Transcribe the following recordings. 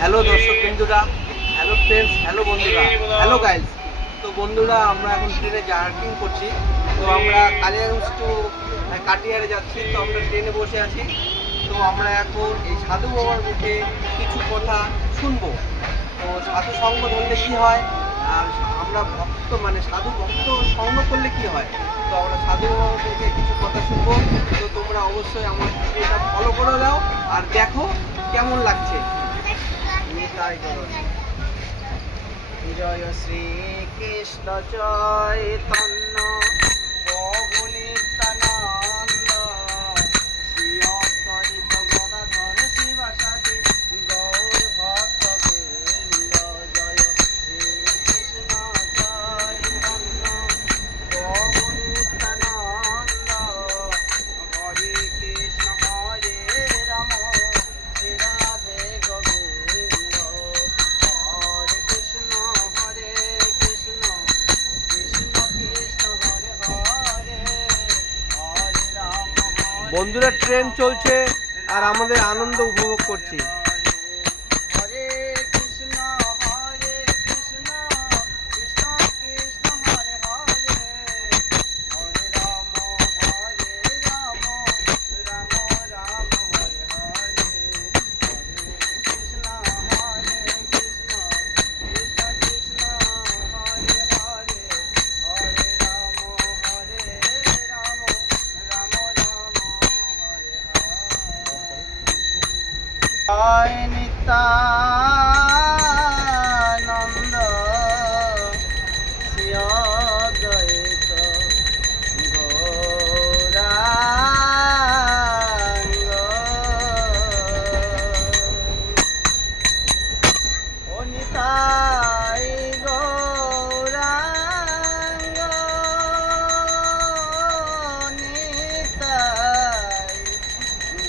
Hello দর্শক বন্ধুরা, hello friends, hello বন্ধুরা, হ্যালো গাইজ। তো বন্ধুরা, আমরা এখন ট্রেনে জার্কিং করছি। তো আমরা কালিয়াগঞ্জ টু কাটিয়ারে যাচ্ছি। তো আমরা ট্রেনে বসে আছি। তো আমরা এখন এই সাধু বাবার মুখে কিছু কথা শুনবো। তো সাধু সঙ্গ ধরলে কী হয়, আর আমরা ভক্ত সাধু ভক্ত সঙ্গ করলে কী হয়, তো আমরা সাধু বাবার মুখে কিছু কথা শুনবো। তো তোমরা অবশ্যই আমার এটা ফলো করে দাও আর দেখো কেমন লাগছে। জয় শ্রীকৃষ্ণ চৈতন্য প্রভু নিত্যানন্দ শ্রী অদ্বৈত গদাধর শিবাসাদি গৌর ভক্তবৃন্দ। জয় শ্রীকৃষ্ণ চৈতন্য প্রভু নিত্যানন্দ হরে কৃষ্ণ হরে রাম শ্রী রাধে গোবিন্দ। হরে কৃষ্ণ হরে কৃষ্ণ কৃষ্ণ কৃষ্ণ হরে হরে হরে রাম। বন্ধুরা, ট্রেন চলছে আর আমাদের আনন্দ উপভোগ করছি। হরে কৃষ্ণ হরে কৃষ্ণ কৃষ্ণ কৃষ্ণ হরে হরে হরে রাম রাম রাম হরে হরে কৃষ্ণ হরে কৃষ্ণ কৃষ্ণ কৃষ্ণ হরে হরে হরে রাম রাম রাম হরে হরে। জয় নিত্যানন্দ শ্রী অদ্বৈত গৌরাঙ্গ। ও নিতাই গৌরাঙ্গ, নিতাই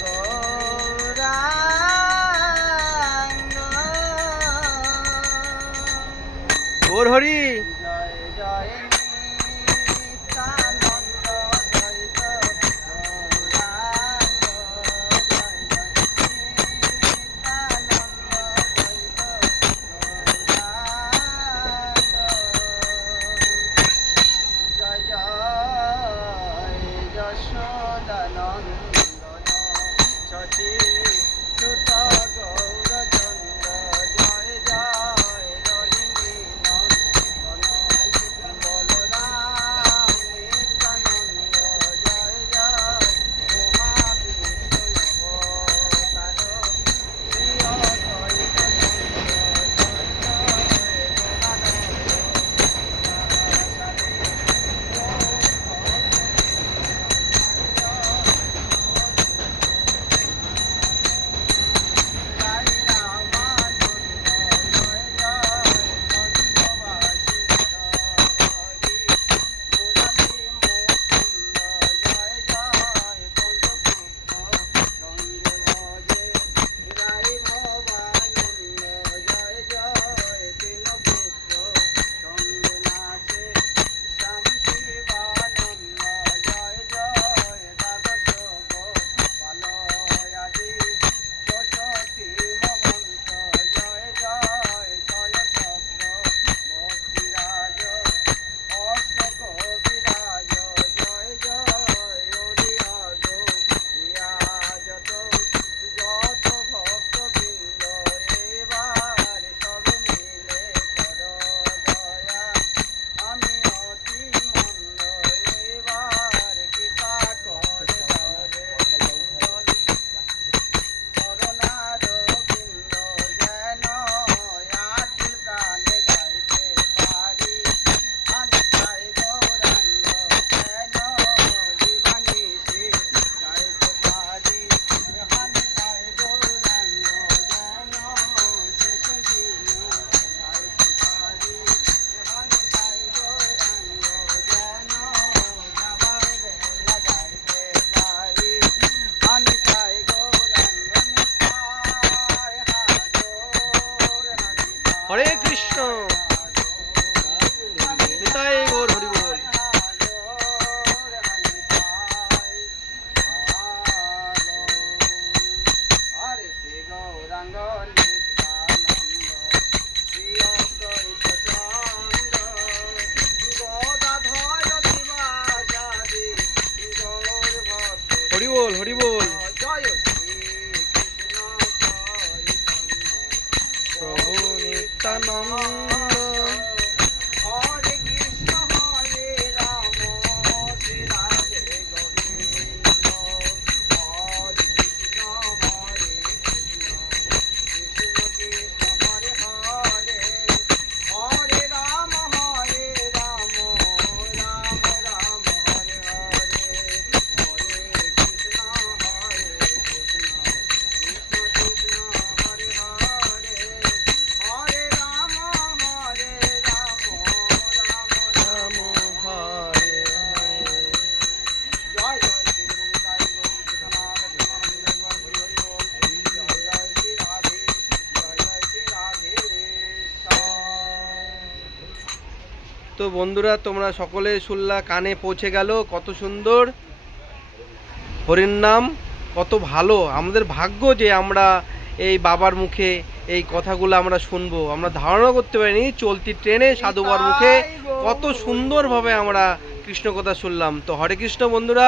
গৌরাঙ্গ। গৌর হরি। জয় জয় নিত্যানন্দ দ্বৈত গৌরাঙ্গ, জয় জয় নিত্যানন্দ দ্বৈত গৌরাঙ্গ। জয় জয় যশোদানন্দন শচী সুত গৌরচন্দ্র। জয় জয় রোহিণী নন্দন বলরাম নিত্যানন্দ। জয় জয় মহাবিষ্ণু অবতার শ্রী অদ্বৈত চন্দ্র। জয় জয় হরে কৃষ্ণ নিতাই গৌর হরি বল। হরে শ্রী গৌরাঙ্গ নিত্যানন্দ প্রভু নিত্যানন্দ। হরে কৃষ্ণ হরে রাম শ্রী রাধে গোবিন্দ। হরে কৃষ্ণ কৃষ্ণ কৃষ্ণ হরে হরে, হরে রাম রাম রাম হরে হরে, হরে কৃষ্ণ কৃষ্ণ কৃষ্ণ হরে হরে, হরে রাম রাম রাম হরে হরে। জয় জয় শ্রী গুরু নিতাই গৌর সীতানাথ প্রেমানন্দ হরি হরি বল। জয় জয় শ্রী রাধে, জয় জয় শ্রী রাধে তো বন্ধুরা তোমরা সকলে শুনলা, কানে পৌঁছে গেল কত সুন্দর হরির নাম, কত ভালো আমাদের ভাগ্য যে আমরা এই বাবার মুখে এই কথাগুলো আমরা শুনবো। আমরা ধারণা করতে পারিনি চলতি ট্রেনে সাধুবার মুখে কত সুন্দরভাবে আমরা কৃষ্ণ কথা শুনলাম। তো হরে কৃষ্ণ বন্ধুরা।